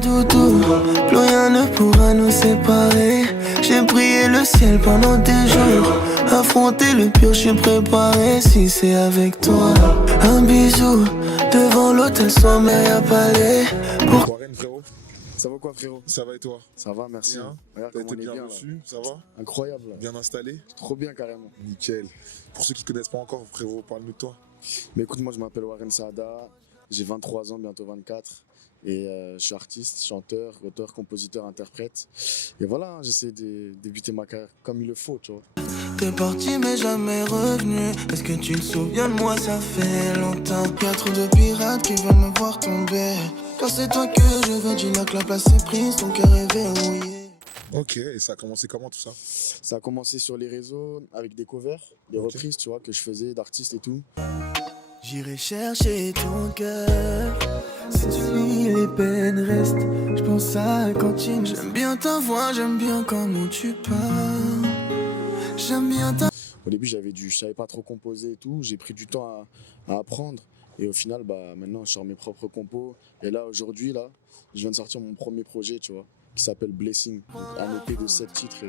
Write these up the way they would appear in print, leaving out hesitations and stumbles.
doudou, plus rien ne pourra nous séparer. J'ai prié le ciel pendant des jours, affronter le pire, je suis préparé si c'est avec toi. Un bisou devant l'hôtel sommet à Palais. Warren, frérot, Ça va quoi frérot? ça va et toi? Ça va, merci. Bien. Regarde T'as comment été on est bien bien là. reçu, ça va? Incroyable là. Bien installé? Trop bien carrément. Nickel. Pour ceux qui ne te connaissent pas encore, frérot, parle-nous de toi. Mais écoute, moi je m'appelle Warren Saada, j'ai 23 ans, bientôt 24. Et je suis artiste, chanteur, auteur, compositeur, interprète. Et voilà, j'essaie de débuter ma carrière comme il le faut, tu vois. T'es parti mais jamais revenu. Est-ce que tu te souviens de moi? Ça fait longtemps. Y'a trop de pirates qui veulent me voir tomber. Quand c'est toi que je veux, dis-leur que la place est prise, ton cœur est verrouillé. Ok, et ça a commencé comment tout ça? Ça a commencé sur les réseaux avec des covers, des reprises, tu vois, que je faisais d'artistes et tout. J'irai chercher ton cœur. Si tu vis les peines restent, je pense à la cantine. J'aime bien ta voix, j'aime bien comment tu parles. J'aime bien ta... Au début, je savais pas trop composer et tout. J'ai pris du temps à apprendre. Et au final, maintenant, je sors mes propres compos. Et là, aujourd'hui, je viens de sortir mon premier projet, tu vois, qui s'appelle Blessing. Donc, un EP de 7 titres.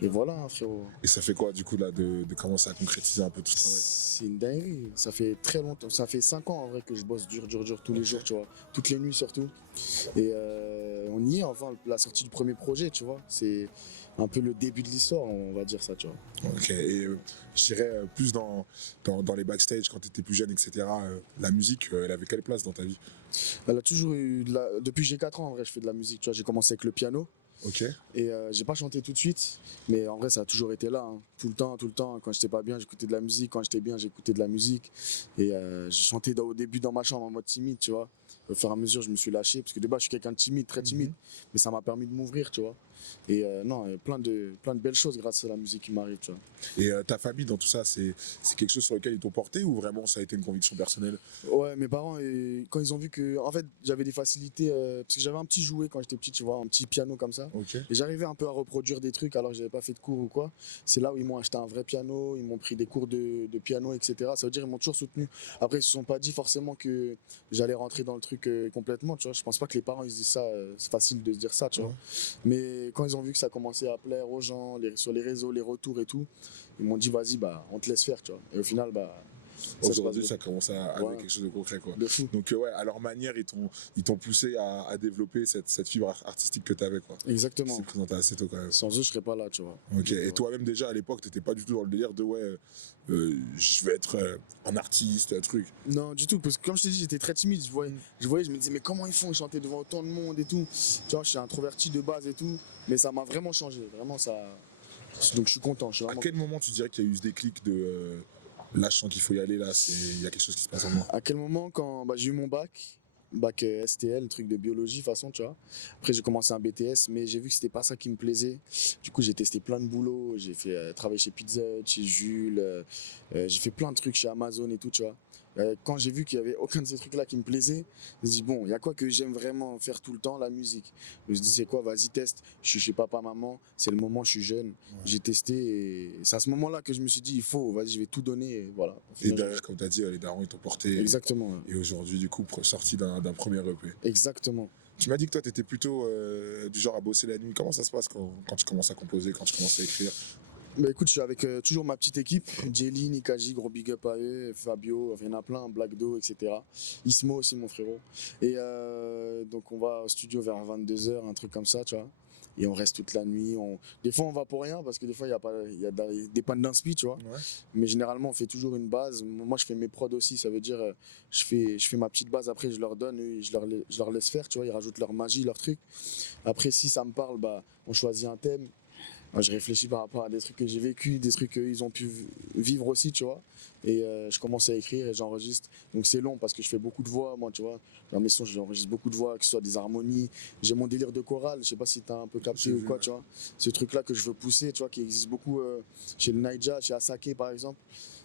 Et voilà, hein, frérot. Et ça fait quoi du coup là de commencer à concrétiser un peu tout ce travail? C'est une dinguerie. Ça fait très longtemps. Ça fait 5 ans en vrai que je bosse dur tous les jours, tu vois. Toutes les nuits surtout. Et on y est, enfin, la sortie du premier projet, tu vois. C'est un peu le début de l'histoire, on va dire ça, tu vois. Ok, et je dirais plus dans les backstage quand tu étais plus jeune, etc. La musique, elle avait quelle place dans ta vie? Elle a toujours eu depuis que j'ai 4 ans, en vrai, je fais de la musique, tu vois. J'ai commencé avec le piano. Ok. Et j'ai pas chanté tout de suite, mais en vrai ça a toujours été là, hein. Tout le temps. Quand j'étais pas bien, j'écoutais de la musique. Quand j'étais bien, j'écoutais de la musique. Et je chantais au début dans ma chambre en mode timide, tu vois. Au fur et à mesure, je me suis lâché parce que de base, je suis quelqu'un de timide, très timide. Mais ça m'a permis de m'ouvrir, tu vois. Et non, il y a plein de belles choses grâce à la musique qui m'arrive, tu vois. Et ta famille dans tout ça, c'est quelque chose sur lequel ils t'ont porté ou vraiment ça a été une conviction personnelle? Ouais, mes parents, quand ils ont vu que en fait, j'avais des facilités, parce que j'avais un petit jouet quand j'étais petit, tu vois, un petit piano comme ça. Ok. Et j'arrivais un peu à reproduire des trucs alors que j'avais pas fait de cours ou quoi. C'est là où ils m'ont acheté un vrai piano, ils m'ont pris des cours de piano, etc. Ça veut dire ils m'ont toujours soutenu. Après, ils se sont pas dit forcément que j'allais rentrer dans le truc complètement, tu vois. Je pense pas que les parents ils se disent ça, c'est facile de se dire ça, tu vois. Ouais. Mais quand ils ont vu que ça commençait à plaire aux gens, sur les réseaux, les retours et tout, ils m'ont dit vas-y, on te laisse faire, tu vois. Et au final, Aujourd'hui, ça commence à Ouais. avec quelque chose de concret, quoi. de fou. Donc, ouais, à leur manière, ils t'ont poussé à développer cette fibre artistique que tu avais, quoi. Exactement. C'est présenté assez tôt, quand même. Sans eux, je serais pas là, tu vois. Ok, et toi-même, déjà, à l'époque, t'étais pas du tout dans le délire de, ouais, je vais être un artiste, un truc. Non, du tout, parce que comme je t'ai dit, j'étais très timide. Je me disais, mais comment ils font chanter devant autant de monde et tout. Tu vois, je suis introverti de base et tout, mais ça m'a vraiment changé, vraiment ça. Donc je suis content. Je suis À vraiment... quel moment tu dirais qu'il y a eu ce déclic de là, je sens qu'il faut y aller, là, il y a quelque chose qui se passe en moi? À quel moment, quand j'ai eu mon bac STL, truc de biologie, de toute façon, tu vois. Après, j'ai commencé un BTS, mais j'ai vu que c'était pas ça qui me plaisait. Du coup, j'ai testé plein de boulots. J'ai fait travailler chez Pizza Hut, chez Jules. J'ai fait plein de trucs chez Amazon et tout, tu vois. Quand j'ai vu qu'il n'y avait aucun de ces trucs-là qui me plaisait, je me suis dit, bon, il y a quoi que j'aime vraiment faire tout le temps? La musique. Je me suis dit, c'est quoi? Vas-y, teste. Je suis chez papa, maman. C'est le moment, je suis jeune. Ouais. J'ai testé et c'est à ce moment-là que je me suis dit, vas-y, je vais tout donner. Et voilà. Et derrière, comme tu as dit, les darons, ils t'ont porté. Exactement. Ouais. Et aujourd'hui, du coup, sorti d'un premier EP. Exactement. Tu m'as dit que toi, tu étais plutôt du genre à bosser la nuit. Comment ça se passe quand tu commences à composer, quand tu commences à écrire? Bah écoute, je suis avec toujours ma petite équipe, Jelly, Nikaji, gros big up à eux, Fabio, il y en a plein, Black Do, etc. Ismo aussi, mon frérot. Et donc on va au studio vers 22h, un truc comme ça, tu vois. Et on reste toute la nuit. Des fois, on va pour rien parce que des fois, il y a des pannes d'inspi, tu vois. Ouais. Mais généralement, on fait toujours une base. Moi, je fais mes prods aussi. Ça veut dire, je fais ma petite base. Après, je leur donne, je leur laisse faire, tu vois. Ils rajoutent leur magie, leur truc. Après, si ça me parle, on choisit un thème. Je réfléchis par rapport à des trucs que j'ai vécu, des trucs qu'ils ont pu vivre aussi, tu vois. Et je commence à écrire et j'enregistre. Donc c'est long parce que je fais beaucoup de voix, moi, tu vois. Dans mes sons, j'enregistre beaucoup de voix, que ce soit des harmonies. J'ai mon délire de chorale, je sais pas si tu as un peu capté ou quoi, tu vois. Ce truc-là que je veux pousser, tu vois, qui existe beaucoup chez le Naija, chez Asake, par exemple.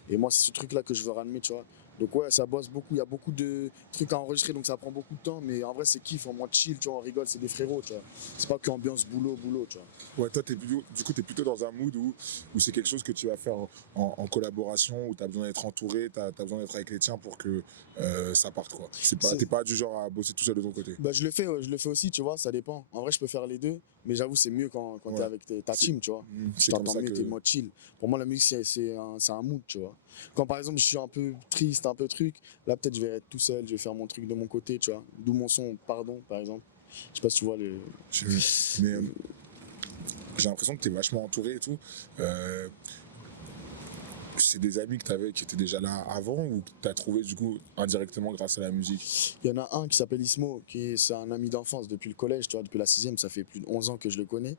Et moi, c'est ce truc-là que je veux ramener, tu vois. Donc ouais, ça bosse beaucoup, il y a beaucoup de trucs à enregistrer, donc ça prend beaucoup de temps, mais en vrai c'est kiff, on moins chill, tu vois, on rigole, c'est des frérots, tu vois. C'est pas qu'ambiance boulot, tu vois. Ouais, toi, du coup, tu es plutôt dans un mood où c'est quelque chose que tu vas faire en collaboration, où tu as besoin d'être entouré, tu as besoin d'être avec les tiens pour que ça parte, quoi. T'es pas du genre à bosser tout seul de ton côté. Bah, je le fais aussi, tu vois, ça dépend. En vrai, je peux faire les deux, mais j'avoue, c'est mieux quand t'es avec ta team, tu vois. Tu C'est comme t'entends ça mieux, t'es mode chill. Pour moi, la musique, c'est un mood, tu vois. Quand par exemple, je suis un peu triste, un peu truc, là, peut-être, je vais être tout seul, je vais faire mon truc de mon côté, tu vois. D'où mon son, pardon, par exemple. Je sais pas si tu vois le. Mais j'ai l'impression que tu es vachement entouré et tout. C'est des amis que tu avais qui étaient déjà là avant ou que tu as trouvé du coup indirectement grâce à la musique? Il y en a un qui s'appelle Ismo, c'est un ami d'enfance depuis le collège, tu vois, depuis la 6e, ça fait plus de 11 ans que je le connais.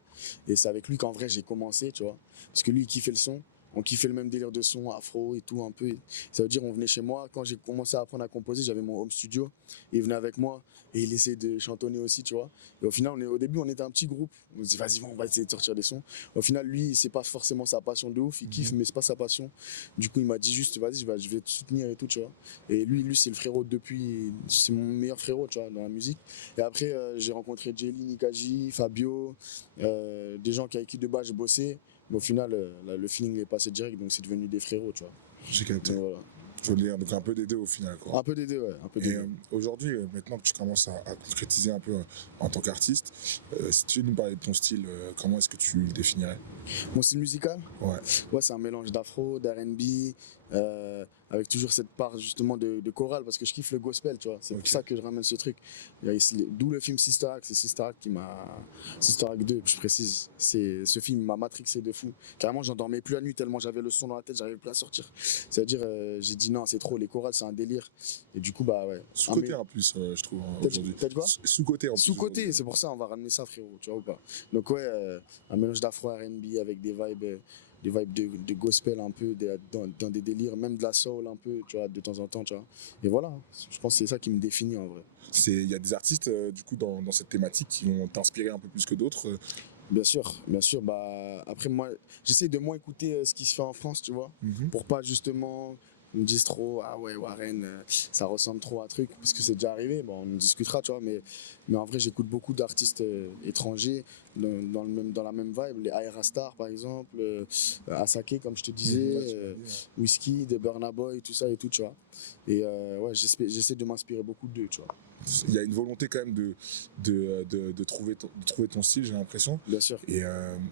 Et c'est avec lui qu'en vrai j'ai commencé, tu vois. Parce que lui, il kiffait le son, on kiffait le même délire de son, afro et tout un peu. Ça veut dire, on venait chez moi, quand j'ai commencé à apprendre à composer, j'avais mon home studio, il venait avec moi et il essayait de chantonner aussi, tu vois. Et au final, au début, on était un petit groupe, on se dit, vas-y, on va essayer de sortir des sons. Au final, lui, c'est pas forcément sa passion de ouf, il kiffe, mais c'est pas sa passion. Du coup, il m'a dit juste, vas-y, je vais te soutenir et tout, tu vois. Et lui c'est le frérot depuis, c'est mon meilleur frérot, tu vois, dans la musique. Et après, j'ai rencontré Jelly, Nikaji, Fabio, des gens avec qui de base je bossais. Mais au final, le feeling est passé direct, donc c'est devenu des frérots, tu vois. J'ai capté. Donc, voilà. Je veux dire, donc un peu des deux au final, quoi. Un peu des deux, ouais. Un peu des Et deux. aujourd'hui, maintenant que tu commences à concrétiser un peu en tant qu'artiste, si tu veux nous parler de ton style, comment est-ce que tu le définirais? Mon style musical, Ouais. ouais, c'est un mélange d'afro, d'R&B, avec toujours cette part justement de chorale, parce que je kiffe le gospel, tu vois. C'est Ok. pour ça que je ramène ce truc. D'où le film Sister Act, c'est Sister Act qui m'a. Sister Act 2, je précise. Ce film m'a matrixé de fou. Carrément, j'en dormais plus la nuit tellement j'avais le son dans la tête, j'arrivais plus à sortir. C'est-à-dire, j'ai dit non, c'est trop, les chorales, c'est un délire. Et du coup, bah ouais. Sous-côté en plus, je trouve, aujourd'hui. T'as dit quoi? Sous-côté en plus. Sous-côté, aujourd'hui. c'est pour ça on va ramener ça, frérot, tu vois ou pas. Donc ouais, un mélange d'afro R&B avec des vibes de gospel un peu, dans des délires, même de la soul un peu, tu vois, de temps en temps, tu vois. Et voilà, je pense que c'est ça qui me définit en vrai. Il y a des artistes, du coup, dans cette thématique qui vont t'inspirer un peu plus que d'autres. Bien sûr. Bah, après, moi, j'essaie de moins écouter ce qui se fait en France, tu vois, pour pas justement me disent trop, ah ouais, Warren, ça ressemble trop à un truc, parce que c'est déjà arrivé, bon, on en discutera, tu vois, mais en vrai, j'écoute beaucoup d'artistes étrangers dans la même vibe, les Aira Star, par exemple, Asake, comme je te disais, Ouais, tu m'as dit, ouais. Whisky, de Burna Boy, tout ça et tout, tu vois. Et ouais, j'essaie de m'inspirer beaucoup d'eux, tu vois. Il y a une volonté quand même de trouver ton style, j'ai l'impression. Bien sûr. Et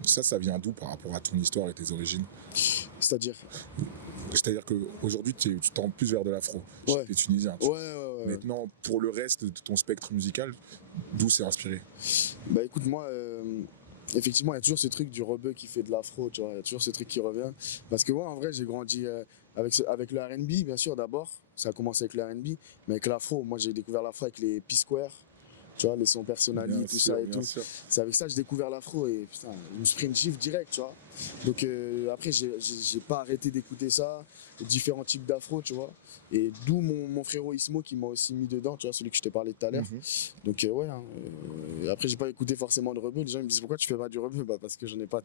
ça vient d'où par rapport à ton histoire et tes origines? C'est-à-dire? C'est-à-dire qu'aujourd'hui, tu tends plus vers de l'afro. Ouais. Tu es tunisien. Ouais. Maintenant, pour le reste de ton spectre musical, d'où c'est inspiré? Bah écoute, moi, effectivement, il y a toujours ce truc du rebeu qui fait de l'afro, tu vois, il y a toujours ce truc qui revient. Parce que moi, en vrai, j'ai grandi avec le R&B, bien sûr, d'abord. Ça a commencé avec le R&B, mais avec l'afro, moi, j'ai découvert l'afro avec les P-Square, tu vois, les sons personnalisés, Bien tout sûr, ça et bien tout. sûr. C'est avec ça que j'ai découvert l'afro et putain, je me suis pris une gifle direct, tu vois. Donc après, j'ai pas arrêté d'écouter ça, différents types d'afro, tu vois. Et d'où mon frérot Ismo qui m'a aussi mis dedans, tu vois, celui que je t'ai parlé tout à l'heure. Donc ouais, hein, après, j'ai pas écouté forcément de rebeu. Les gens ils me disent pourquoi tu fais pas du rebeu? Bah parce que j'en ai pas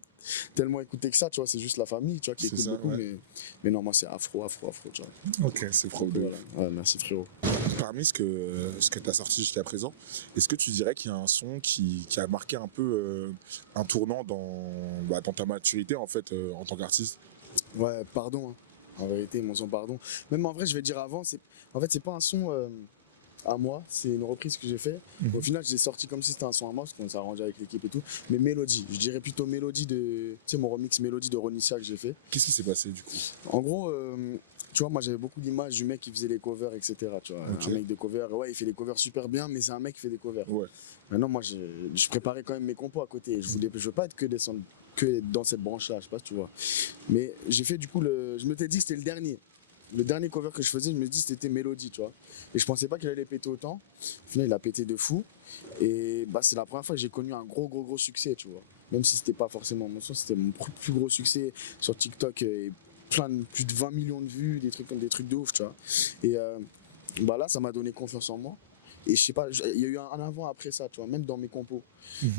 tellement écouté que ça, tu vois. C'est juste la famille, tu vois, qui C'est écoute ça, beaucoup. ouais. Mais non, moi c'est afro, tu vois. Ok, c'est propre. Voilà. Ouais, merci frérot. Parmi ce que tu as sorti jusqu'à présent, est-ce que tu dirais qu'il y a un son qui a marqué un peu un tournant dans ta maturité en fait en tant qu'artiste? Ouais, pardon. Hein. En vérité, mon son pardon. Même en vrai, je vais dire avant, en fait, c'est pas un son à moi, c'est une reprise que j'ai fait. Au final, j'ai sorti comme si c'était un son à moi, parce qu'on s'est arrangé avec l'équipe et tout. Mais mélodie, je dirais plutôt mélodie tu sais, mon remix mélodie de Ronissia que j'ai fait. Qu'est-ce qui s'est passé du coup? En gros, tu vois, moi j'avais beaucoup d'images du mec qui faisait les covers, etc. Tu vois, Ok. un mec de cover, ouais, il fait les covers super bien, mais c'est un mec qui fait des covers. Ouais. Maintenant, moi, je préparais quand même mes compos à côté. Je veux pas être que dans cette branche-là, je sais pas si tu vois. Mais j'ai fait du coup, je me suis dit que c'était le dernier. Le dernier cover que je faisais, je me dis c'était Mélodie, tu vois. Et je pensais pas qu'il allait péter autant. Au final, il a pété de fou. Et bah, c'est la première fois que j'ai connu un gros succès, tu vois. Même si c'était pas forcément mon son, c'était mon plus gros succès sur TikTok. Et plus de 20 millions de vues, des trucs de ouf, tu vois. Et bah là, ça m'a donné confiance en moi. Et je sais pas, il y a eu un avant après ça, tu vois, même dans mes compos.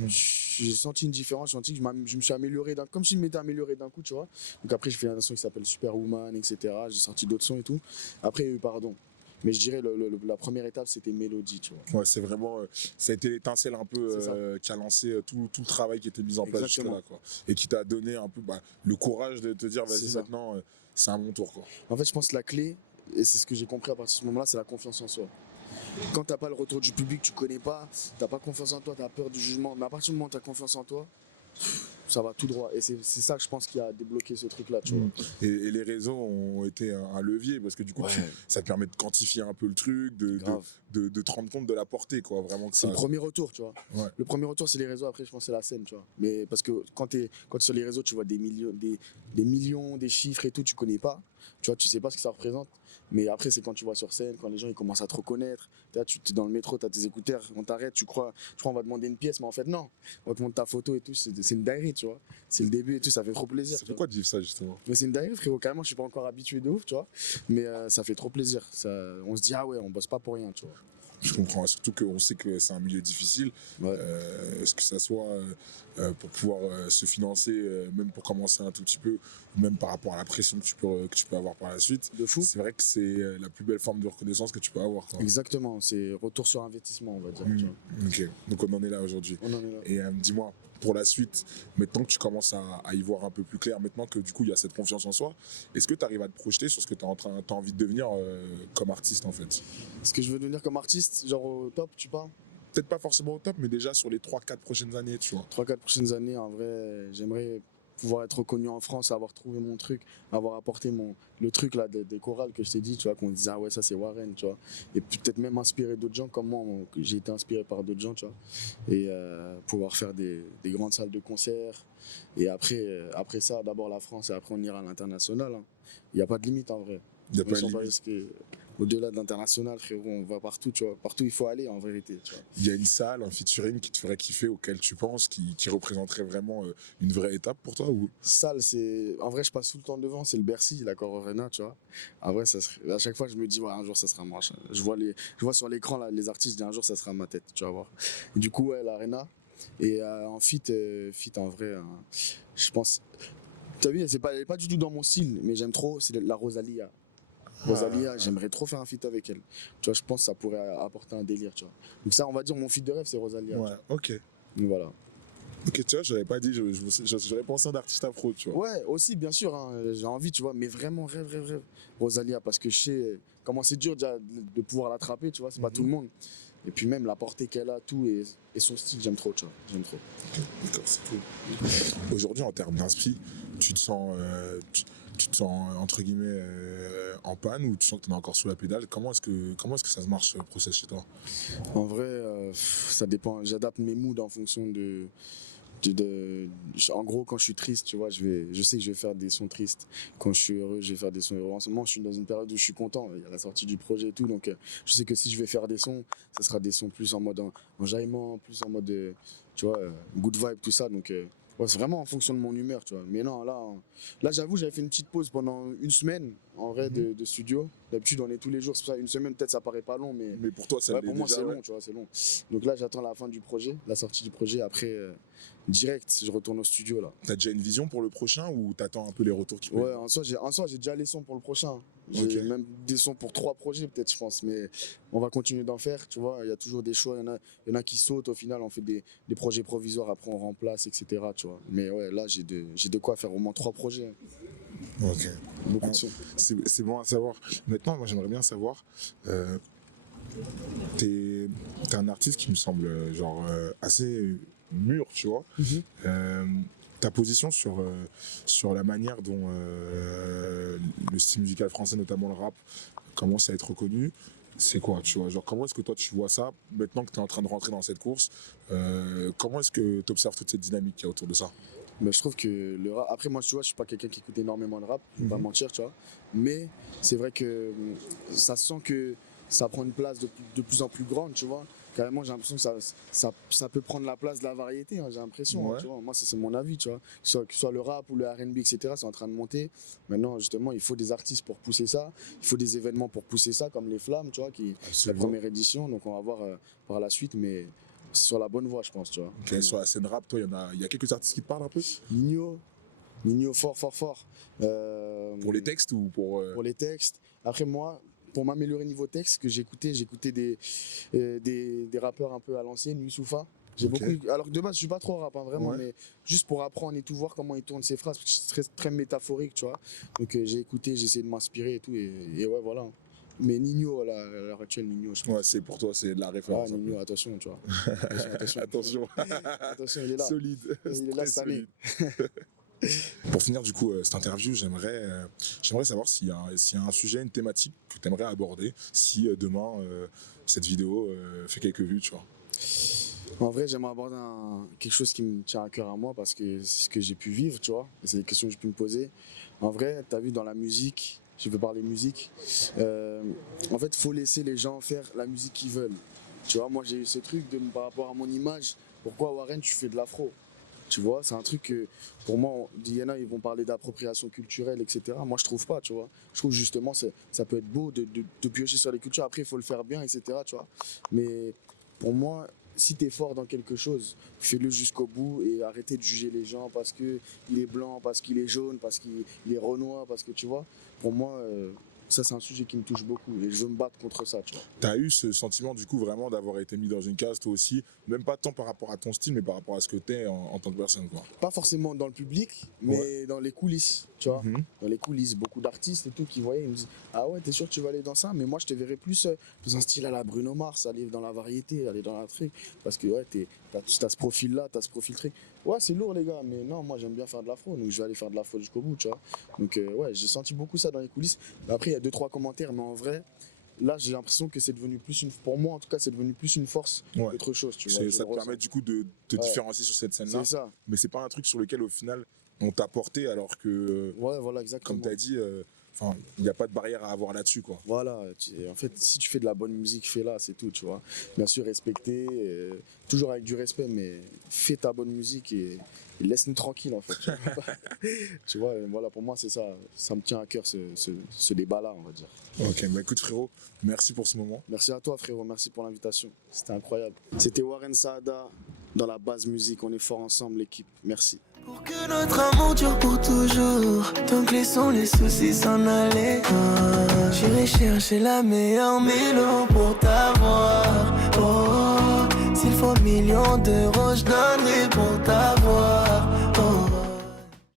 J'ai senti une différence, j'ai senti que je me suis amélioré, comme si je m'étais amélioré d'un coup, tu vois. Donc après, j'ai fait un son qui s'appelle Superwoman, etc. J'ai sorti d'autres sons et tout. Après, il y a eu Pardon. Mais je dirais la première étape, c'était Mélodie, tu vois. Ouais, c'est vraiment, ça a été l'étincelle un peu qui a lancé tout le travail qui était mis en place jusque-là, quoi. Et qui t'a donné un peu le courage de te dire, vas-y, maintenant, c'est à mon tour, quoi. En fait, je pense que la clé, et c'est ce que j'ai compris à partir de ce moment-là, c'est la confiance en soi. Quand t'as pas le retour du public, tu connais pas, t'as pas confiance en toi, t'as peur du jugement. Mais à partir du moment où t'as confiance en toi, ça va tout droit. Et c'est ça que je pense qui a débloqué ce truc-là, tu vois. Et les réseaux ont été un levier parce que du coup, ça te permet de quantifier un peu le truc, de te rendre compte de la portée, quoi. Vraiment que c'est le premier retour, tu vois. Ouais. Le premier retour, c'est les réseaux. Après, je pense que c'est la scène, tu vois. Mais parce que quand t'es sur les réseaux, tu vois des millions, des chiffres et tout, tu connais pas. Tu vois, tu sais pas ce que ça représente. Mais après, c'est quand tu vois sur scène, quand les gens ils commencent à te reconnaître. Tu es dans le métro, tu as tes écouteurs, on t'arrête, tu crois on va demander une pièce, mais en fait, non. On va te montrer ta photo et tout, c'est une dinguerie, tu vois. C'est le début et tout, ça fait trop plaisir. Ça fait quoi de vivre ça, justement? Mais c'est une dinguerie, frérot. Carrément, je suis pas encore habitué de ouf, tu vois. Mais ça fait trop plaisir. On se dit, ah ouais, on bosse pas pour rien, tu vois. Je comprends, surtout qu'on sait que c'est un milieu difficile. Ouais. Est-ce que ça soit pour pouvoir se financer, même pour commencer un tout petit peu, même par rapport à la pression que tu peux avoir par la suite. De fou. C'est vrai que c'est la plus belle forme de reconnaissance que tu peux avoir, quoi. Exactement, c'est retour sur investissement, on va dire. Tu vois. Ok, donc on en est là aujourd'hui. On en est là. Et dis-moi, pour la suite, maintenant que tu commences à y voir un peu plus clair, maintenant que du coup il y a cette confiance en soi, est-ce que tu arrives à te projeter sur ce que tu as envie de devenir comme artiste, en fait? Ce que je veux devenir comme artiste, genre au top, tu parles? Peut-être pas forcément au top, mais déjà sur les 3-4 prochaines années, tu vois. 3-4 prochaines années, en vrai, j'aimerais pouvoir être reconnu en France, avoir trouvé mon truc, avoir apporté le truc là des chorales que je t'ai dit, tu vois, qu'on disait ah ouais ça c'est Warren, tu vois, et peut-être même inspirer d'autres gens comme moi, j'ai été inspiré par d'autres gens, tu vois, et pouvoir faire des grandes salles de concert, et après ça d'abord la France et après on ira à l'international, hein. Il n'y a pas de limite en vrai. Il n'y a pas de limite. Au-delà de l'international, frérot, on va partout, tu vois. Partout, il faut aller, en vérité, tu vois. Il y a une salle, un featuring qui te ferait kiffer, auquel tu penses, qui représenterait vraiment une vraie étape pour toi, ou? Salle, c'est... En vrai, je passe tout le temps devant, c'est le Bercy, l'Accor Arena, tu vois. En vrai, à chaque fois, je me dis, ouais, un jour, ça sera moi. Je vois sur l'écran, là, les artistes, je dis, un jour, ça sera ma tête, tu vas voir. Et du coup, ouais, l'Arena. Et en feat, en vrai, je pense... T'as vu, elle n'est pas du tout dans mon style, mais j'aime trop, c'est la Rosalia. Rosalia, j'aimerais trop faire un feat avec elle. Tu vois, je pense que ça pourrait apporter un délire, tu vois. Donc ça, on va dire, mon feat de rêve, c'est Rosalia. Ouais, ok. Donc voilà. Ok, tu vois, j'aurais pas dit, j'aurais pensé à un artiste afro, tu vois. Ouais, aussi, bien sûr, hein, j'ai envie, tu vois, mais vraiment, rêve, Rosalia, parce que je sais comment c'est dur déjà de pouvoir l'attraper, tu vois, c'est pas tout le monde. Et puis même la portée qu'elle a, tout, et son style, j'aime trop, tu vois, j'aime trop. D'accord, c'est cool. Aujourd'hui, en termes d'inspi, tu te sens, entre guillemets, en panne, ou tu sens que tu es encore sous la pédale? Comment est-ce que ça se marche, le process chez toi? En vrai, ça dépend, j'adapte mes moods en fonction en gros, quand je suis triste, tu vois, je sais que je vais faire des sons tristes. Quand je suis heureux, je vais faire des sons heureux. En ce moment, je suis dans une période où je suis content. Il y a la sortie du projet et tout. Donc, je sais que si je vais faire des sons, ça sera des sons plus en mode enjaillement, plus en mode, tu vois, good vibe, tout ça. Donc, ouais, c'est vraiment en fonction de mon humeur, tu vois. Mais non, là j'avoue, j'avais fait une petite pause pendant une semaine, en vrai, de studio. D'habitude, on est tous les jours. C'est pour ça, une semaine, peut-être, ça paraît pas long, mais pour toi, ça ouais, l'est pour moi, déjà, c'est long, tu vois, c'est long. Donc là, j'attends la fin du projet, la sortie du projet. Après, direct, je retourne au studio, là. T'as déjà une vision pour le prochain, ou t'attends un peu les retours qui Ouais, en soi, j'ai déjà les sons pour le prochain. J'ai même des sons pour 3 projets, peut-être, je pense. Mais on va continuer d'en faire, tu vois. Il y a toujours des choix. Il y en a qui sautent. Au final, on fait des projets provisoires. Après, on remplace, etc. Tu vois. Mais ouais, là, j'ai de quoi faire au moins 3 projets. Ok. Beaucoup de sons. C'est bon à savoir. Maintenant, moi, j'aimerais bien savoir. T'es un artiste qui me semble assez mûr, tu vois. Ta position sur la manière dont le style musical français, notamment le rap, commence à être reconnu, c'est quoi, tu vois? Genre, comment est-ce que toi tu vois ça maintenant que tu es en train de rentrer dans cette course? Comment est-ce que tu observes toute cette dynamique qu'il y a autour de ça? Mais je trouve que le rap... Après, moi, tu vois, je suis pas quelqu'un qui écoute énormément de rap, je vais pas mentir, tu vois. Mais c'est vrai que ça sent que ça prend une place de plus en plus grande, tu vois. carrément, j'ai l'impression que ça peut prendre la place de la variété, hein, j'ai l'impression. Ouais. Tu vois. Moi, ça, c'est mon avis, tu vois. Que ce soit le rap ou le R&B, etc., c'est en train de monter. Maintenant, justement, il faut des artistes pour pousser ça. Il faut des événements pour pousser ça, comme les Flammes, tu vois, qui c'est la première édition. Donc, on va voir par la suite, mais c'est sur la bonne voie, je pense, tu vois. Ok, sur la scène rap, toi, il y a quelques artistes qui te parlent un peu Nino, fort. pour les textes ou pour Pour les textes. Après, moi, pour m'améliorer niveau texte, que j'écoutais des rappeurs un peu à l'ancienne, Youssoupha. J'ai Ok. beaucoup. Alors que de base, je suis pas trop rap, hein, vraiment, Ouais. mais juste pour apprendre et tout, voir comment il tourne ses phrases, parce que c'est très, très métaphorique, tu vois. Donc j'ai écouté, j'ai essayé de m'inspirer et tout, et ouais, voilà. Mais Nino, à l'heure actuelle, Nino, je pense. Ouais, c'est pour toi, c'est de la Ah, référence. un Nino, attention, tu vois. Attention. Attention. Attention, il est là. Solide. Il est là Très cette année. solide. Pour finir du coup cette interview, j'aimerais savoir s'il y a un sujet, une thématique que tu aimerais aborder si demain cette vidéo fait quelques vues, tu vois. En vrai, j'aimerais aborder quelque chose qui me tient à cœur à moi parce que c'est ce que j'ai pu vivre, tu vois. Et c'est des questions que j'ai pu me poser. En vrai, tu as vu dans la musique, je veux parler musique, en fait, il faut laisser les gens faire la musique qu'ils veulent. Tu vois, moi j'ai eu ce truc par rapport à mon image, pourquoi Warren, tu fais de l'afro? Tu vois, c'est un truc que pour moi, il y en a, ils vont parler d'appropriation culturelle, etc. Moi, je trouve pas, tu vois. Je trouve justement, ça peut être beau de piocher sur les cultures. Après, il faut le faire bien, etc. Tu vois. Mais pour moi, si tu es fort dans quelque chose, fais-le jusqu'au bout et arrêtez de juger les gens parce qu'il est blanc, parce qu'il est jaune, parce qu'il est renois, parce que tu vois. Pour moi, ça, c'est un sujet qui me touche beaucoup et je veux me battre contre ça, tu vois. Tu as eu ce sentiment du coup vraiment d'avoir été mis dans une case toi aussi, même pas tant par rapport à ton style, mais par rapport à ce que tu es en tant que personne, quoi. Pas forcément dans le public, mais dans les coulisses, tu vois. Dans les coulisses, beaucoup d'artistes et tout qui voyaient, ils me disent ah ouais, t'es sûr que tu vas aller dans ça? Mais moi, je te verrais plus dans un style à la Bruno Mars, aller dans la variété, aller dans la truc. Parce que ouais, t'as ce profil-là, t'as ce profil truc. Ouais, c'est lourd, les gars, mais non, moi, j'aime bien faire de l'afro, donc je vais aller faire de l'afro jusqu'au bout, tu vois. Donc ouais, j'ai senti beaucoup ça dans les coulisses. Après, il y a 2-3 commentaires, mais en vrai, là, j'ai l'impression que c'est devenu plus pour moi, en tout cas, c'est devenu plus une force qu'autre chose, tu vois. Ça te permet du coup de te différencier sur cette scène-là. C'est ça. Mais c'est pas un truc sur lequel au final on t'a porté alors que, ouais, voilà, exactement. comme tu as dit, il n'y a pas de barrière à avoir là-dessus, quoi. Voilà, en fait, si tu fais de la bonne musique, fais-la, c'est tout, tu vois. Bien sûr, respecter, toujours avec du respect, mais fais ta bonne musique et laisse-nous tranquilles, en fait. Tu vois, voilà, pour moi, c'est ça. Ça me tient à cœur, ce débat-là, on va dire. Ok, bah écoute frérot, merci pour ce moment. Merci à toi, frérot, merci pour l'invitation. C'était incroyable. C'était Warren Saada dans la base musique. On est fort ensemble, l'équipe. Merci. Pour que notre amour dure pour toujours, donc laissons les soucis s'en aller. J'irai chercher la meilleure mélo pour t'avoir. Oh, s'il faut millions d'euros, je donnerai pour t'avoir.